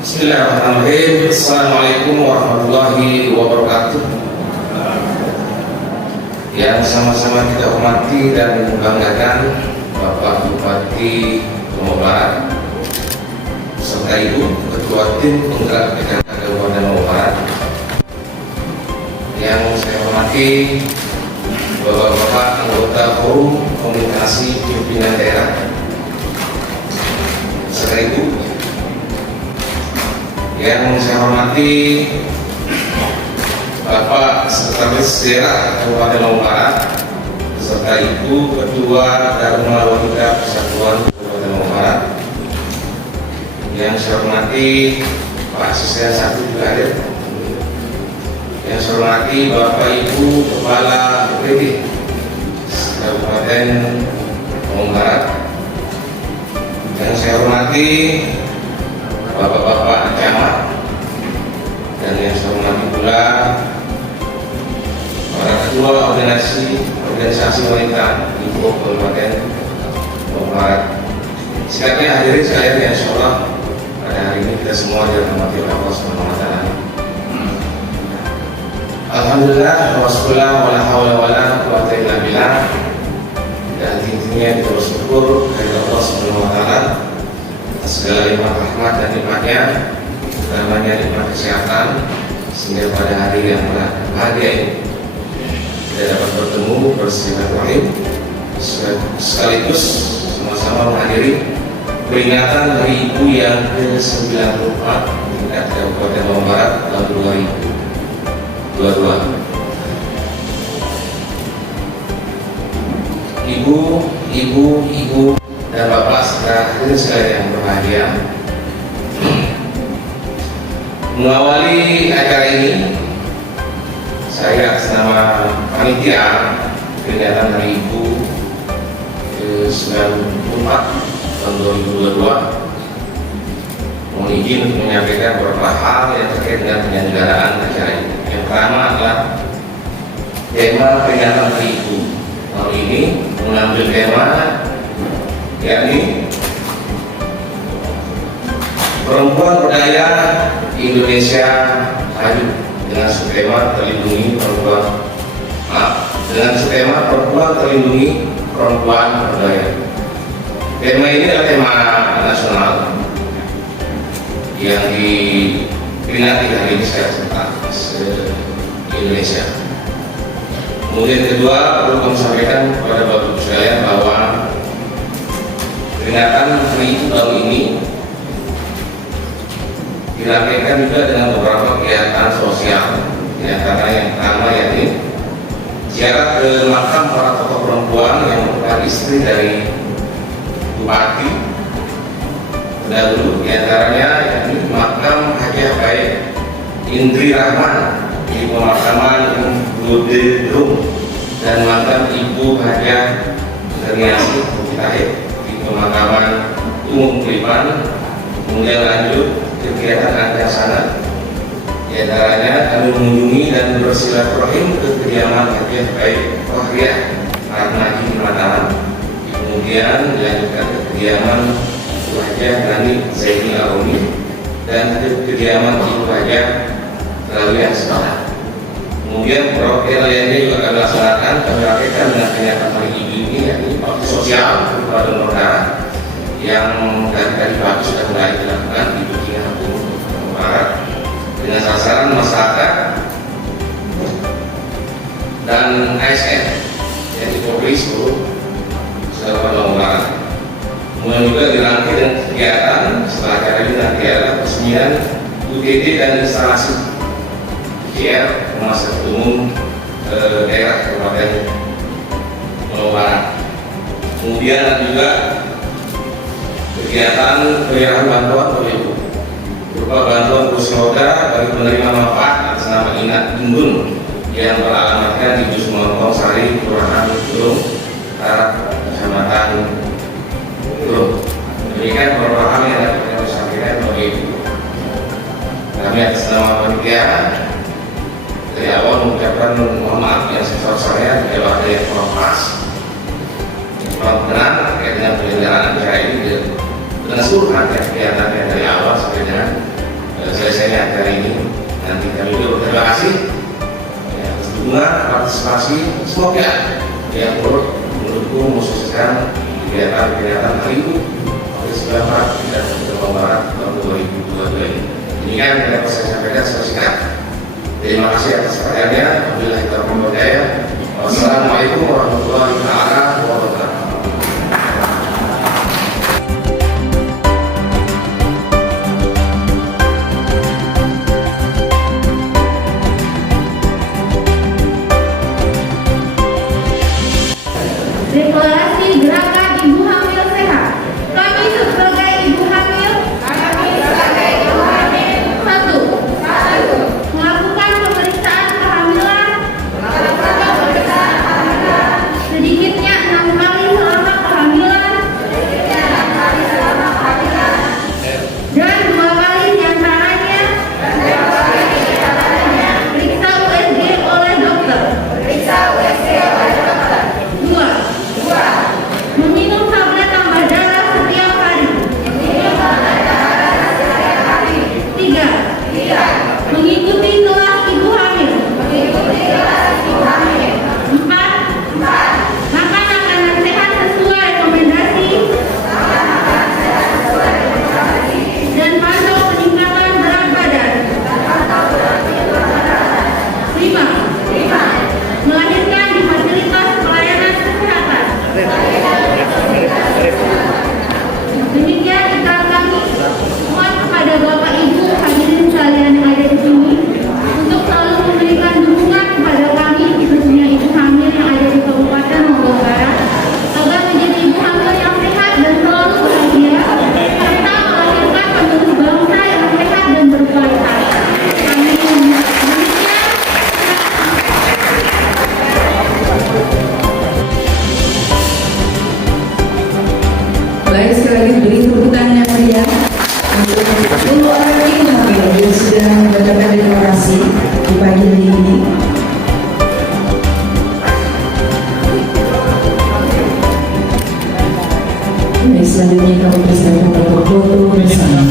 Bismillahirrahmanirrahim. Assalamualaikum warahmatullahi wabarakatuh. Yang sama-sama kita hormati dan banggakan Bapak Bupati Lombok Barat, serta Ibu Ketua Tim Penggerak PKK Kabupaten Lombok Barat. Yang saya hormati Bapak-bapak anggota Forum Komunikasi Pimpinan Daerah, serta Ibu. Yang saya hormati Bapak Sekretaris Daerah Kabupaten Lombok Barat, serta Ibu Ketua Dharma Wanita Persatuan Kabupaten Lombok Barat. Yang saya hormati Pak Asisten 1 juga hadir. Yang saya hormati Bapak Ibu Kepala BPD Kabupaten Lombok Barat. Yang saya hormati Bapak-bapak camat, dan yang saya hormati pula para ketua organisasi wanita di Kabupaten Lombok Barat. Sikapnya hadirin sekalian yang insyaallah pada hari ini kita semua dirahmati Allah Subhanahu wa taala. Alhamdulillah wassalam wala haula wala quwwata illa billah. Dan intinya kita bersyukur kepada Allah Subhanahu wa taala segala nikmat rahmat dan nikmatnya, namanya nikmat kesehatan, sehingga pada hari yang bahagia ini kita dapat bertemu bersilaturahim sekaligus sama-sama menghadiri peringatan Hari Ibu yang ke-94 tingkat Kabupaten Lombok Barat tahun 2022. Ibu dan Bapak serta hadirin sekalian yang berbahagia, mengawali acara ini saya atas nama panitia peringatan Hari Ibu ke-94 tahun 2022 mohon izin untuk menyampaikan beberapa hal yang terkait dengan penyelenggaraan acara ini. Yang pertama adalah tema peringatan Hari Ibu tahun ini mengambil tema yakni perempuan berdaya Indonesia maju, dengan subtema terlindungi perempuan terlindungi perempuan berdaya. Tema ini adalah tema nasional yang diperingati hari ini secara serentak se-Indonesia. Kemudian kedua, perlu kami sampaikan kepada Bapak Ibu sekalian bahwa peringatan Hari Ibu tahun ini dirangkaikan juga dengan beberapa kegiatan sosial. Di antara yang pertama yakni ziarah ke makam para tokoh perempuan yang merupakan istri dari Bupati terdahulu. Di antaranya yakni makam Hajah Baik Indri Rahman di pemakaman Gudedrum dan makam Ibu Hajah Neriasi Tahir pemakaman umum Klipan. Kemudian lanjut kegiatan antarsana, di antaranya kami mengunjungi dan bersilaturahim ke kediaman Hajah Baik Rohriah Rahmadi di Mataram. Kemudian dilanjutkan ke kediaman Ibu Hajah Nani Zaini Arumi dan ke kediaman Ibu Hajah Rawiyah Sekolah. Kemudian program lainnya juga akan dilaksanakan berkaitan dengan kenyataan Hari Ibu ini, yakni bakti sosial berupa donor darah yang dari pagi sudah mulai dilakukan di Bukit Agung Lombok Barat dengan sasaran masyarakat dan ASN yang dipilih seluruh Kabupaten Lombok Barat. Kemudian juga dirangkai dengan kegiatan setelah acara ini nanti adalah peresmian UGD dan instalasi PR Rumah Sakit Umum daerah Kabupaten Lombok Barat. Kemudian juga kegiatan penyerahan bantuan berupa bantuan kursi roda bagi penerima manfaat atas nama Inat Gendun yang beralamatkan di Dusun Montong Sari, Kelurahan Gunung, Kecamatan Gunung. Demikian beberapa hal yang dapat kami sampaikan bagi Ibu. Kami atas nama panitia dari awal mengucapkan mohon maaf yang sebesar-besarnya jika ada yang kurang pas, kurang benar terkait dengan penyelenggaraan acara ini dengan seluruh kegiatan dari awal sampai dengan selesainya acara ini. Nanti kami juga terima kasih atas dukungan, partisipasi. Semoga yang mendukung mensukseskan kegiatan hari ini oleh segala Barat dan Jawa Barat tahun 2022 ini. Ini kan yang dapat saya sampaikan secara singkat. Terima kasih atas perhatiannya. Wabillahi taufiq wal hidayah. Wassalamualaikum warahmatullahi wabarakatuh. Deklarasi Gerakan Ibu Hamil Sehat. Kami sebagai ibu hamil, satu, melakukan pemeriksaan kehamilan sedikitnya 6 kali selama kehamilan dan 2 kali diantaranya periksa USG oleh dokter. Dua, meminum tablet tambah darah setiap hari. Tiga, mengikuti kelas ibu hamil. Empat, makan makanan sehat sesuai rekomendasi dan pantau peningkatan berat badan. Lima, melahirkan di fasilitas pelayanan kesehatan. Demikian ikrar kami. Mohon kepada Bapak Ibu hadirin sekalian yang ada di sini untuk selalu memberikan dukungan kepada kami, khususnya ibu hamil yang ada di Kabupaten Lombok Barat, agar menjadi ibu hamil yang sehat dan selalu bahagia, serta melahirkan penerus bangsa yang sehat dan berkualitas. Amin. Demikian. Baik, sekali lagi beri tepukan yang meriah untuk 10 orang ibu hamil yang sudah membacakan deklarasi di pagi hari ini. Baik, selanjutnya kami persilakan untuk foto bersama.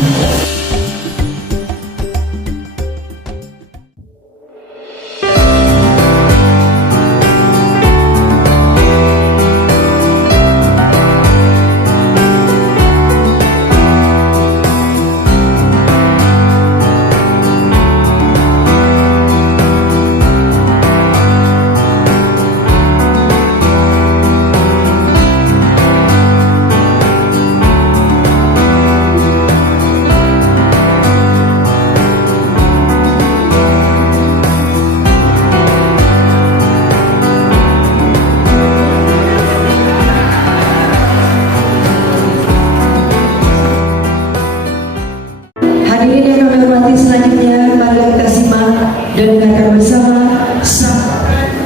Hadirin yang kami hormati, selanjutnya mari kita simak dan dengarkan bersama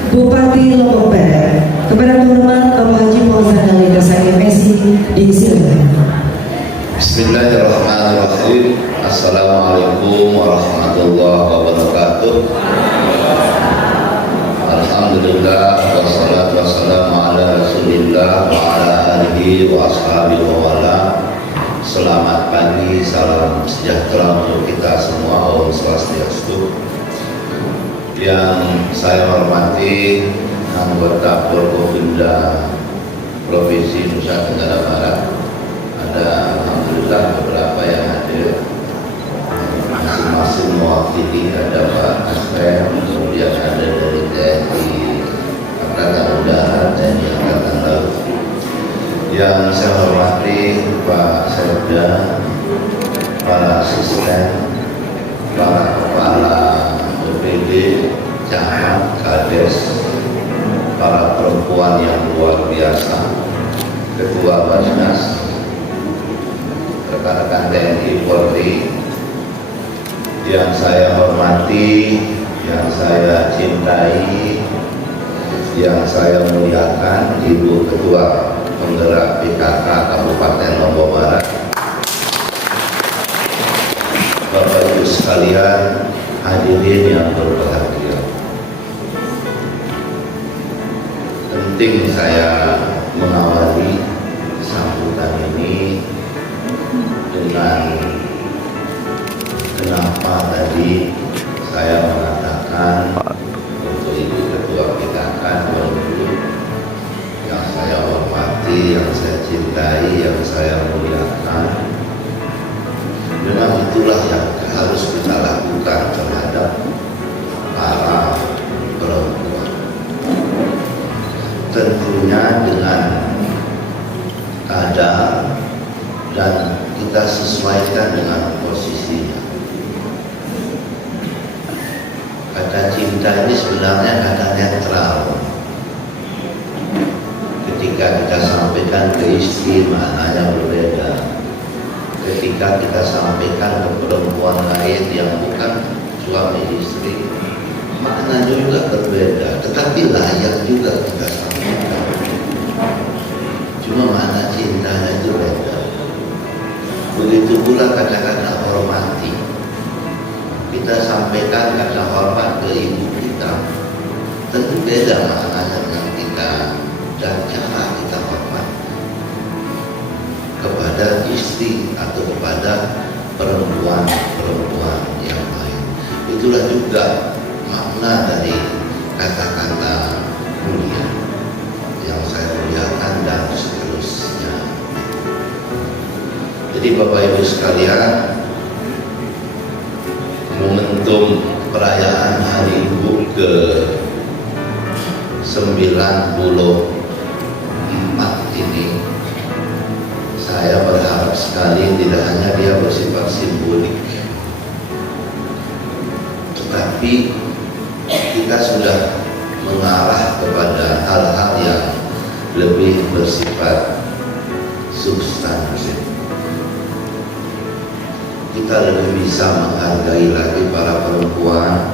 Bupati Lombok Barat. Kepada Hormat Bapak Haji Fauzan Ali Dasari MSI, disilakan. Bismillahirrahmanirrahim. Assalamualaikum warahmatullahi wabarakatuh. Alhamdulillah, wassalatu wassalamu ala rasulillah wa ala alihi wa ashabihi wa wala. Selamat pagi, salam sejahtera untuk kita semua. Om Swastiastu. Yang saya hormati anggota Forkopimda Provinsi Nusa Tenggara Barat, ada alhamdulillah beberapa yang hadir, masing-masing mewakili. Ada Pak Asrem, kemudian ada dari TNI Angkatan Udara, TNI Angkatan Laut. Yang saya hormati Pak Sekda, para asisten, para kepala OPD, camat, kades, para perempuan yang luar biasa, ketua Basnas, rekan-rekan TNI Polri, yang saya hormati, yang saya cintai, yang saya muliakan, Ibu Ketua Penggerak PKK Kabupaten Lombok Barat, Bapak Ibu sekalian, hadirin yang berbahagia. Penting saya mengawali sambutan ini dengan kenapa tadi saya mengatakan untuk Ibu Ketua PKK yang saya hormati, yang saya cintai, yang saya muliakan. Memang itulah yang harus kita lakukan terhadap para perempuan. Tentunya dengan kadar dan kita sesuaikan dengan posisinya. Kata cinta ini sebenarnya kata netral. Ketika kita sampaikan ke istri, maknanya berbeda. Ketika kita sampaikan ke perempuan lain yang bukan suami istri, maknanya juga berbeda. Tetapi layak juga kita sampaikan. Cuma makna cintanya itu beda. Begitu pula kata-kata hormati. Kita sampaikan kata hormat ke ibu kita, tentu beda maknanya dengan kita dan cara kita hormat kepada istri atau kepada perempuan-perempuan yang lain. Itulah juga makna dari kata-kata mulia yang saya muliakan dan seterusnya. Jadi Bapak Ibu sekalian, momentum perayaan Hari Ibu ke-94 ini, saya berharap sekali tidak hanya dia bersifat simbolik, tetapi kita sudah mengarah kepada hal-hal yang lebih bersifat substantif. Kita lebih bisa menghargai lagi para perempuan.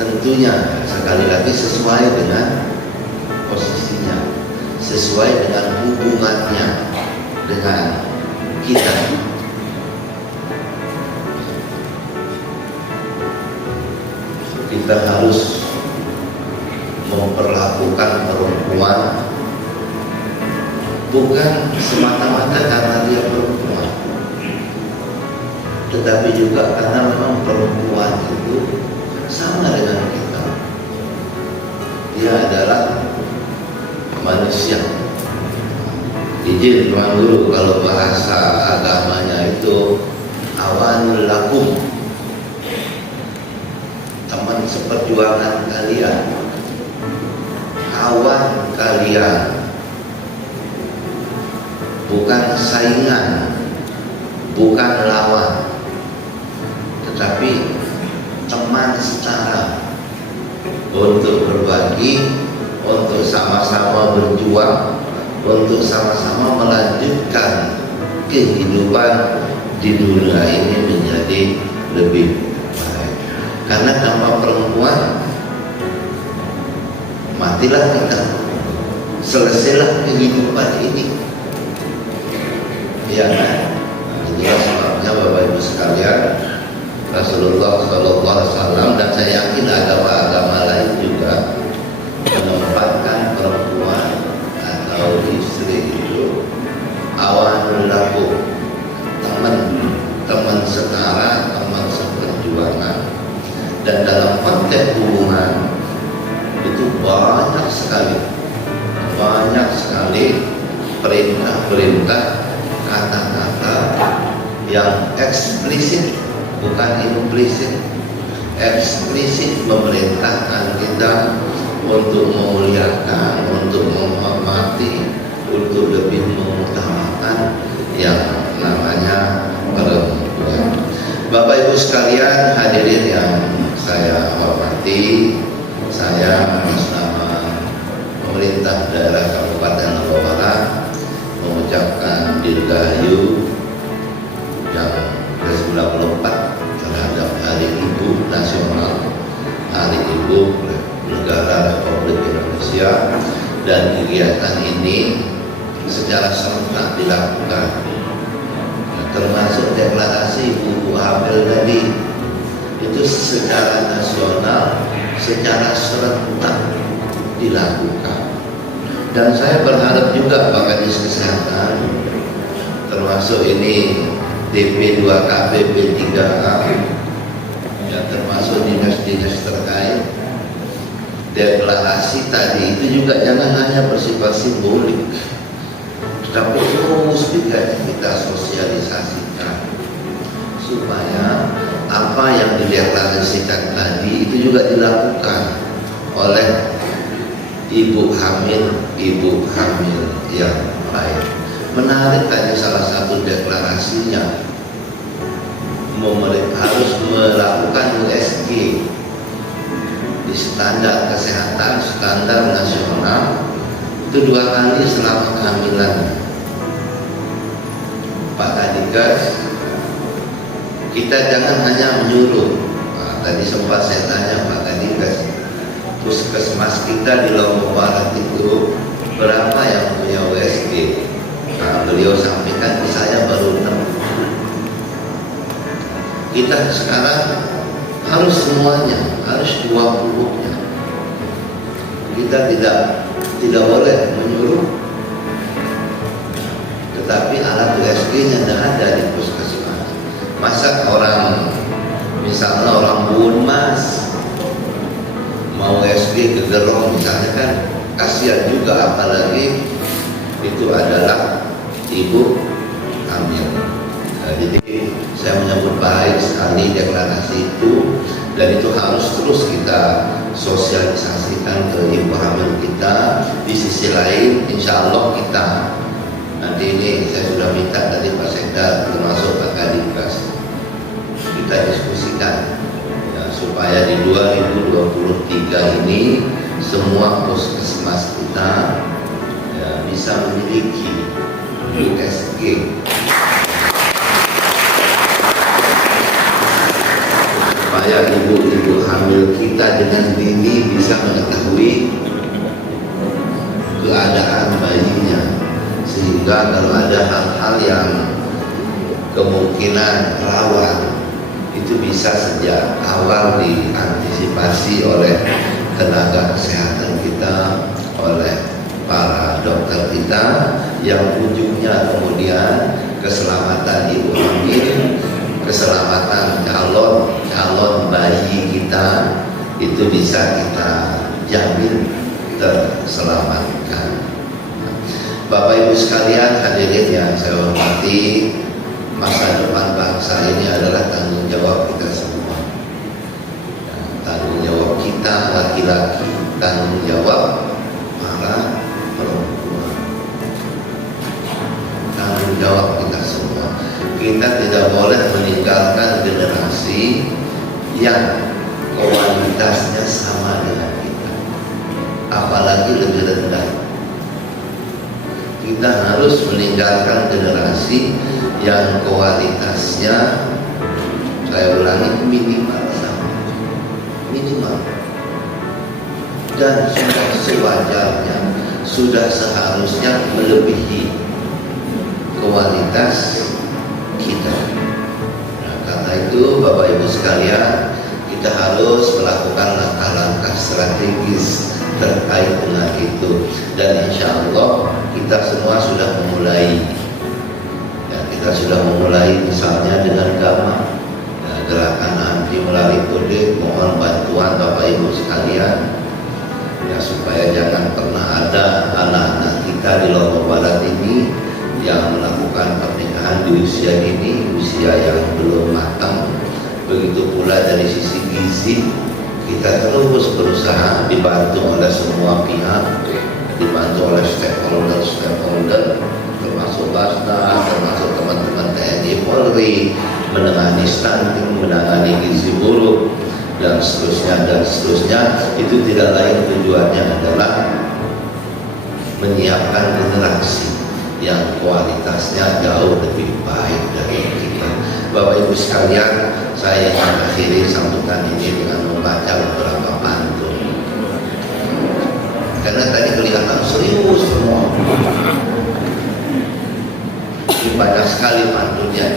Tentunya sekali lagi sesuai dengan posisinya, sesuai dengan hubungannya dengan kita. Kita harus memperlakukan perempuan bukan semata-mata karena dia perempuan, tetapi juga karena memang perempuan itu sama dengan kita. Dia adalah manusia. Izin Tuan Guru, kalau bahasa agamanya itu awanul lakum, teman seperjuangan kalian, kawan kalian, bukan saingan, bukan lawan, tetapi teman setara untuk berbagi, untuk sama-sama berjuang, untuk sama-sama melanjutkan kehidupan di dunia ini menjadi lebih baik. Karena tanpa perempuan matilah kita, selesailah kehidupan ini. Ya kan? Itulah sebabnya Bapak Ibu sekalian, Rasulullah SAW dan saya yakin agama-agama lain juga menempatkan perempuan atau istri itu awanul lakum, teman setara, teman seperjuangan. Dan dalam konteks hubungan itu banyak sekali perintah-perintah, kata-kata yang eksplisit, bukan implisit, eksplisit memerintahkan kita untuk memuliakan, untuk menghormati, untuk lebih mengutamakan yang namanya perempuan. Bapak Ibu sekalian, hadirin yang saya hormati, saya atas nama pemerintah daerah Kabupaten Lombok Barat mengucapkan dirgahayu yang ke-94 terhadap Hari Ibu Nasional, Hari Ibu Negara Republik Indonesia, dan kegiatan ini secara serentak dilakukan, termasuk deklarasi ibu hamil tadi itu secara nasional, secara serentak dilakukan. Dan saya berharap juga Pak Kadis Kesehatan, termasuk ini DP 2KB, P3A, ya termasuk dinas-dinas terkait. Deklarasi tadi itu juga jangan hanya bersifat simbolik, tapi terus juga kita sosialisasikan supaya apa yang dideklarasikan tadi itu juga dilakukan oleh ibu hamil yang lain. Menarik tadi salah satu deklarasinya harus melakukan USG di standar kesehatan, standar nasional itu 2 kali selama kehamilan. Pak Kadikas, kita jangan hanya menyuruh. Nah, tadi sempat saya tanya Pak Kadikas, puskesmas kita di Lombok Barat itu berapa yang punya USG? Nah, beliau sampaikan ke saya baru 6. Kita sekarang harus semuanya, harus 20-nya. Kita tidak boleh menyuruh, tetapi alat USG-nya tidak ada di puskesmas. Masa orang, misalnya orang Buun Mas mau USG ke Gerong misalnya, kan kasihan juga, apalagi itu adalah ibu hamil. Jadi saya menyambut baik sekali deklarasi itu, dan itu harus terus kita sosialisasikan ke ibu hamil kita. Di sisi lain, insya Allah kita nanti ini saya sudah minta tadi Pak Sekda termasuk Pak Kadikas, kita diskusikan ya, supaya di 2023 ini semua puskesmas kita ya, bisa memiliki USG. Supaya ibu-ibu hamil kita dengan dini bisa mengetahui keadaan bayinya, sehingga kalau ada hal-hal yang kemungkinan rawan itu bisa sejak awal diantisipasi oleh tenaga kesehatan kita, oleh para dokter kita, yang ujungnya kemudian keselamatan ibu hamil, keselamatan calon bayi kita itu bisa kita jamin terselamatkan. Bapak Ibu sekalian, hadirin yang saya hormati, masa depan bangsa ini adalah tanggung jawab kita semua. Tanggung jawab kita laki-laki, tanggung jawab para perempuan, tanggung jawab kita semua. Kita tidak boleh meninggalkan generasi yang kualitasnya sama dengan kita, apalagi lebih rendah. Kita harus meninggalkan generasi yang kualitasnya, saya ulangi, minimal sama, minimal. Dan sudah sewajarnya, sudah seharusnya melebihi kualitas kita. Nah, karena itu Bapak Ibu sekalian, kita harus melakukan langkah-langkah strategis terkait dengan itu, dan insya Allah kita semua sudah memulai. Ya, kita sudah memulai misalnya dengan Gama, ya, gerakan anti melalui kode. Mohon bantuan Bapak Ibu sekalian, ya, supaya jangan pernah ada anak-anak kita di Lombok Barat ini yang melakukan pernikahan di usia dini, usia yang belum matang. Begitu pula dari sisi gizi, kita terus berusaha dibantu oleh semua pihak, dibantu oleh stakeholder, termasuk Basnas, termasuk teman-teman TNI Polri, menangani stunting, menangani gizi buruk, dan seterusnya. Itu tidak lain tujuannya adalah menyiapkan generasi yang kualitasnya jauh lebih baik dari kita. Bapak Ibu sekalian, saya akan akhiri sambutan ini dengan membaca beberapa pantun. Karena tadi kelihatan serius semua. Banyak sekali pantunnya.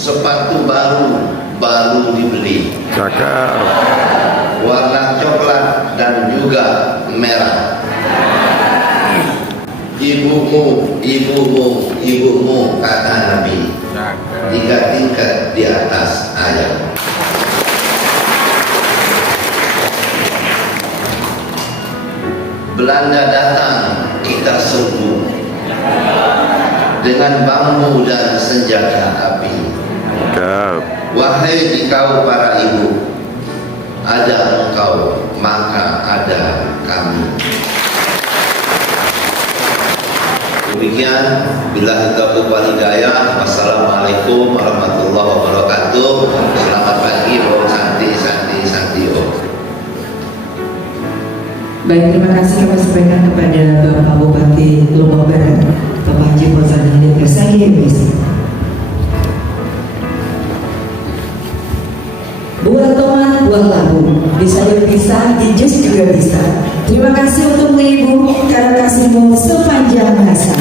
Sepatu baru dibeli, Cakep. warna coklat dan juga merah. Ibumu kata Nabi, 3 tingkat di atas ayah. Belanda datang, kita serbu dengan bambu dan senjata api. Cakep. Wahai dikau para ibu, ada engkau maka ada kami. Demikian, bila taufiq wal hidayah. Wassalamualaikum warahmatullahi wabarakatuh. Selamat pagi, Om Santi Om. Baik, terima kasih kami sampaikan kepada Bapak Bupati Lombok Barat, Bapak Haji Fauzan Hidayat Kersani Indonesia. Buah tomat, buah labu, bisa dipisah, di jus juga bisa. Terima kasih untuk Ibu karena kasihmu sepanjang masa.